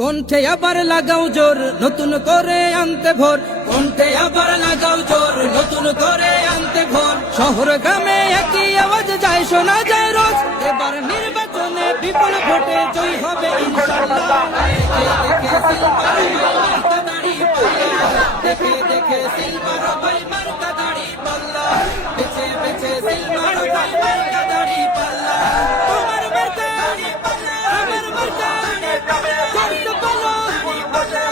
কণ্ঠে আবার লাগাও জোর নতুন করে আনতে ভোর, কণ্ঠে আবার লাগাও জোর নতুন করে আনতে ভোর। শহর গ্রামে একই আওয়াজ যায়, শোনা যায় রোজ। এবার নির্বাচনে বিপুল ভোটে জয় হবে ইনশাআল্লাহ। দেখে দেখে সিলভার ভাই মার্কা দাড়ি পাল্লা, বেছে বেছে সিলভার ভাই মার্কা দাড়ি পাল্লা। তোমার মার্কা দাড়ি পাল্লা, আমার মার্কা দাড়ি পাল্লা।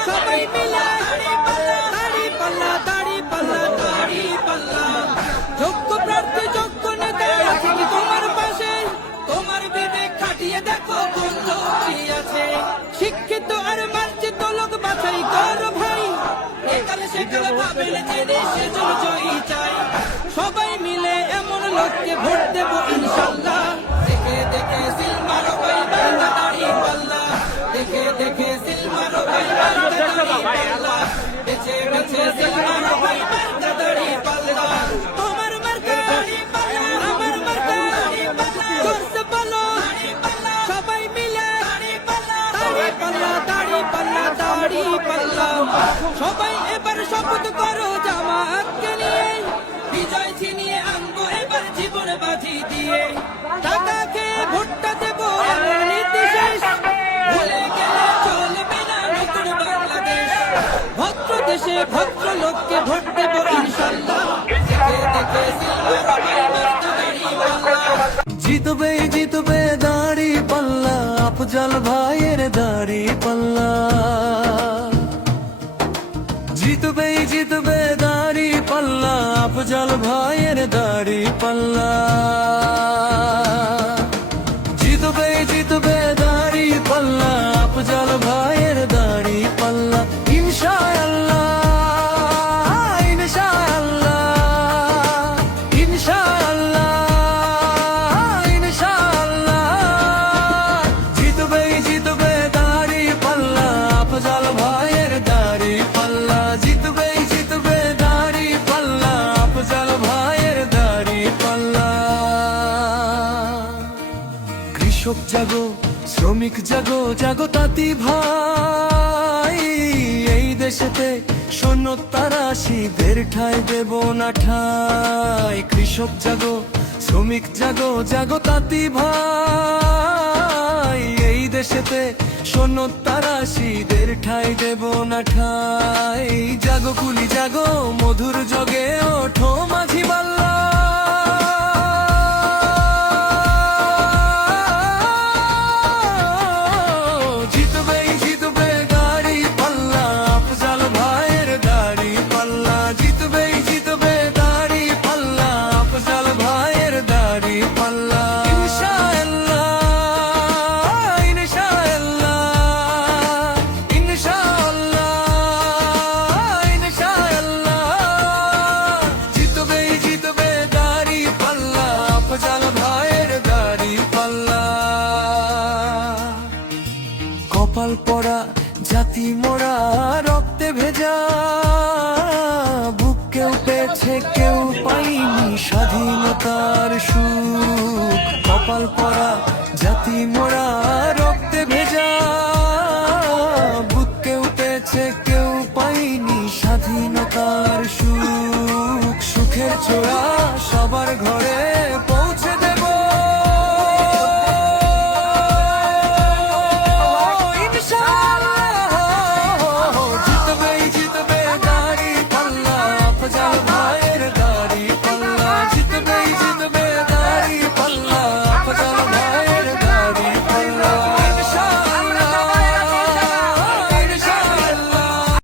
সবাই মিলে দাড়ি পাল্লা, দাড়ি পাল্লা, দাড়ি পাল্লা। যোগ্য প্রার্থী যোগ্য নেতা আছে কি তোমার পাশে? তোমার বিবেক খাটিয়ে দেখো কোন লোকই আছে। শিক্ষিত আর মার্জিত লোক বাছাই করো ভাই, একালে সেকালে ভাবেন যে দেশে জয়ী চাই। সবাই মিলে এমন লোককে ভোট দেব ইনশাআল্লাহ। দেখে দেখে সিলমারো ভাই মার্কা দাড়ি পাল্লা, দেখে দেখে সিলমারো ভাই মার্কা দাড়ি পাল্লা, বেছে বেছে সিলমারো ভাই মার্কা দাড়ি পাল্লা। তোমার মার্কা দাড়ি পাল্লা, আমার মার্কা দাড়ি পাল্লা। জোরসে বলো সবাই মিলে দাড়ি পাল্লা, দাড়ি পাল্লা, দাড়ি পাল্লা, দাড়ি পাল্লা। সবাই এবার শপথ করো জামাতকে নিয়ে, বিজয় ছিনিয়ে আনবো এবার জীবন বাজি দিয়ে। টাকা খেয়ে ভোটটা দেবো এমন নীতি শেষ, ভুলে গেলে চলবে না নতুন বাংলাদেশ। ভদ্র দেশে ভদ্র লোককে ভোট দেবো ইনশাআল্লাহ। দেখে দেখে সিলভার ভাই মার্কা দাড়ি পাল্লা। জিতবে জিতবে দাড়ি পাল্লা, আফজাল ভাইয়ের দাড়ি পাল্লা। জিতবে জিতবে দাড়ি পাল্লা, আফজাল ভাইয়ের দাড়ি পাল্লা। জিতবে জিতবে দাড়ি পাল্লা, আফজাল ভাইয়ের দাড়ি পাল্লা। ইনশাআল্লাহ ইনশাআল্লাহ ইনশাআল্লাহ ইনশাআল্লাহ। জিতবে জিতবে দাড়ি পাল্লা, আফজাল ভাইয়ের দাড়ি পাল্লা। জিতবে জিতবে দাড়ি পাল্লা, আফজাল ভাইয়ের দাড়ি পাল্লা। কৃষক জাগো শ্রমিক জাগো, জাগো তাঁতি ভাই। এই দেশেতে শোনো তারা শীতের ঠাই দেব না ঠাই। কৃষক জাগো শ্রমিক জাগো, জাগো তাঁতি ভাই। এই দেশেতে শোনো তারা শীতের ঠাই দেব না ঠাই। জাগো কুলি জাগো মধুর জগে ওঠো মাঝি বাল্লা। জিতবেই জিতবে দাড়ি পাল্লা, আফজাল ভাইয়ের দাড়ি পাল্লা। জিতবেই জিতবে দাড়ি পাল্লা, আফজাল ভাইয়ের দাড়ি পাল্লা। ইনশাআল্লাহ ইনশাআল্লাহ ইনশাআল্লাহ ইনশাআল্লাহ। জিতবেই জিতবে দাড়ি পাল্লা, আফজাল ভাইয়ের দাড়ি পাল্লা। কপাল পড়া জাতি মোরা রক্তে ভেজা, বুক কেউ পেয়েছে কেউ পাইনি স্বাধীনতার সুখ। কপাল পড়া জাতি মোরা